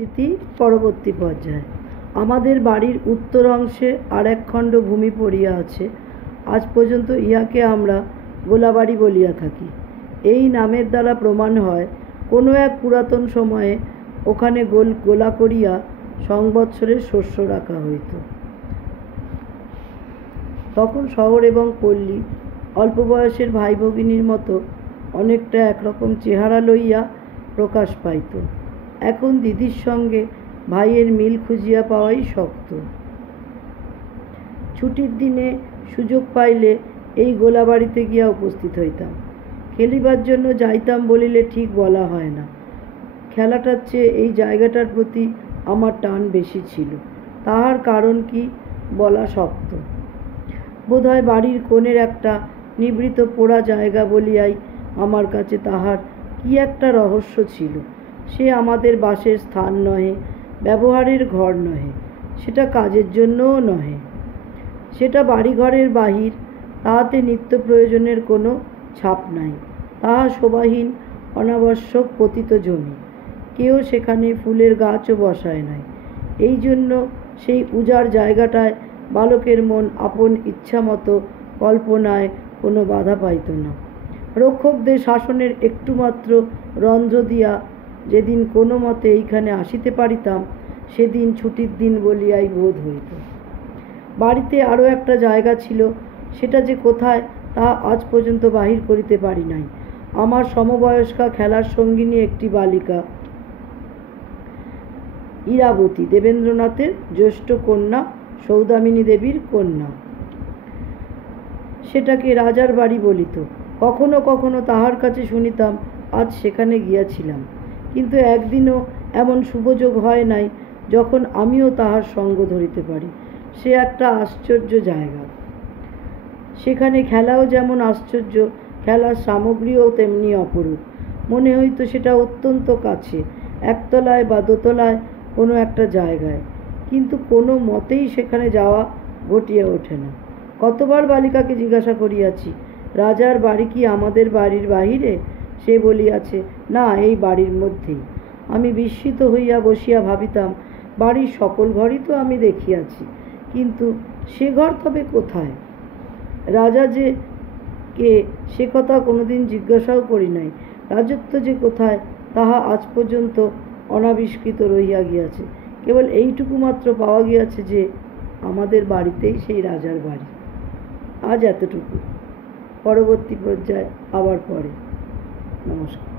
স্মৃতি পরবর্তী পর্যায়ে। আমাদের বাড়ির উত্তর অংশে আর এক খণ্ড ভূমি পড়িয়া আছে। আজ পর্যন্ত ইহাকে আমরা গোলাবাড়ি বলিয়া থাকি। এই নামের দ্বারা প্রমাণ হয় কোনো এক পুরাতন সময়ে ওখানে গোলা করিয়া সংবৎসরের শস্য রাখা হইত। তখন শহর এবং পল্লী অল্প বয়সের ভাই ভগিনীর মতো অনেকটা একরকম চেহারা লইয়া প্রকাশ পাইত। এখন দিদির সঙ্গে ভাইয়ের মিল খুঁজিয়া পাওয়াই শক্ত। ছুটির দিনে সুযোগ পাইলে এই গোলাবাড়িতে গিয়া উপস্থিত হইতাম। খেলিবার জন্য যাইতাম বলিলে ঠিক বলা হয় না। খেলাটার চেয়ে এই জায়গাটার প্রতি আমার টান বেশি ছিল। তাহার কারণ কি বলা শক্ত। বোধহয় বাড়ির কোণের একটা নিভৃত পোড়া জায়গা বলিয়াই আমার কাছে তাহার কি একটা রহস্য ছিল। সে আমাদের বাসের স্থান নহে, ব্যবহারের ঘর নহে, সেটা কাজের জন্যও নহে। সেটা বাড়িঘরের বাহির, তাহাতে নিত্য প্রয়োজনের কোনো ছাপ নাই। তাহা শোভাহীন অনাবশ্যক পতিত জমি। কেউ সেখানে ফুলের গাছও বসায় নাই। এই জন্য সেই উজাড় জায়গাটায় বালকের মন আপন ইচ্ছামতো কল্পনায় কোনো বাধা পাইত না। রক্ষকদের শাসনের একটুমাত্র রন্ধ্র দিয়া যেদিন কোনো মতে এইখানে আসিতে পারিতাম, সেদিন ছুটির দিন বলিয়াই বোধ হইত। বাড়িতে আরও একটা জায়গা ছিল, সেটা যে কোথায় তাহা আজ পর্যন্ত বাহির করিতে পারি নাই। আমার সমবয়স্কা খেলার সঙ্গিনী একটি বালিকা, ইরাবতী, দেবেন্দ্রনাথের জ্যেষ্ঠ কন্যা, সৌদামিনী দেবীর কন্যা। সেটাকে রাজার বাড়ি বলিত। কখনো কখনো তাহার কাছে শুনিতাম আজ সেখানে গিয়াছিলাম, কিন্তু একদিনও এমন শুভযোগ হয় নাই যখন আমিও তাহার সঙ্গ ধরিতে পারি। সে একটা আশ্চর্য জায়গা। সেখানে খেলাও যেমন আশ্চর্য, খেলার সামগ্রীও তেমনি অপরূপ। মনে হইত সেটা অত্যন্ত কাছে, একতলায় বা দোতলায় কোনো একটা জায়গায়, কিন্তু কোনো মতেই সেখানে যাওয়া ঘটিয়া ওঠে না। কতবার বালিকাকে জিজ্ঞাসা করিয়াছি, রাজার বাড়ি কি আমাদের বাড়ির বাহিরে? সে বলিয়াছে, না, এই বাড়ির মধ্যেই। আমি বিস্মিত হইয়া বসিয়া ভাবিতাম, বাড়ির সকল ঘরই তো আমি দেখিয়াছি, কিন্তু সে ঘর তবে কোথায়? রাজা যে কে সে কথা কোনোদিন জিজ্ঞাসাও করি নাই। রাজত্ব যে কোথায় তাহা আজ পর্যন্ত অনাবিষ্কৃত রহিয়া গিয়াছে। কেবল এইটুকু মাত্র পাওয়া গিয়াছে যে আমাদের বাড়িতেই সেই রাজার বাড়ি। আজ এতটুকু। পরবর্তী পর্যায়ে আবার পরে। নমস্কার।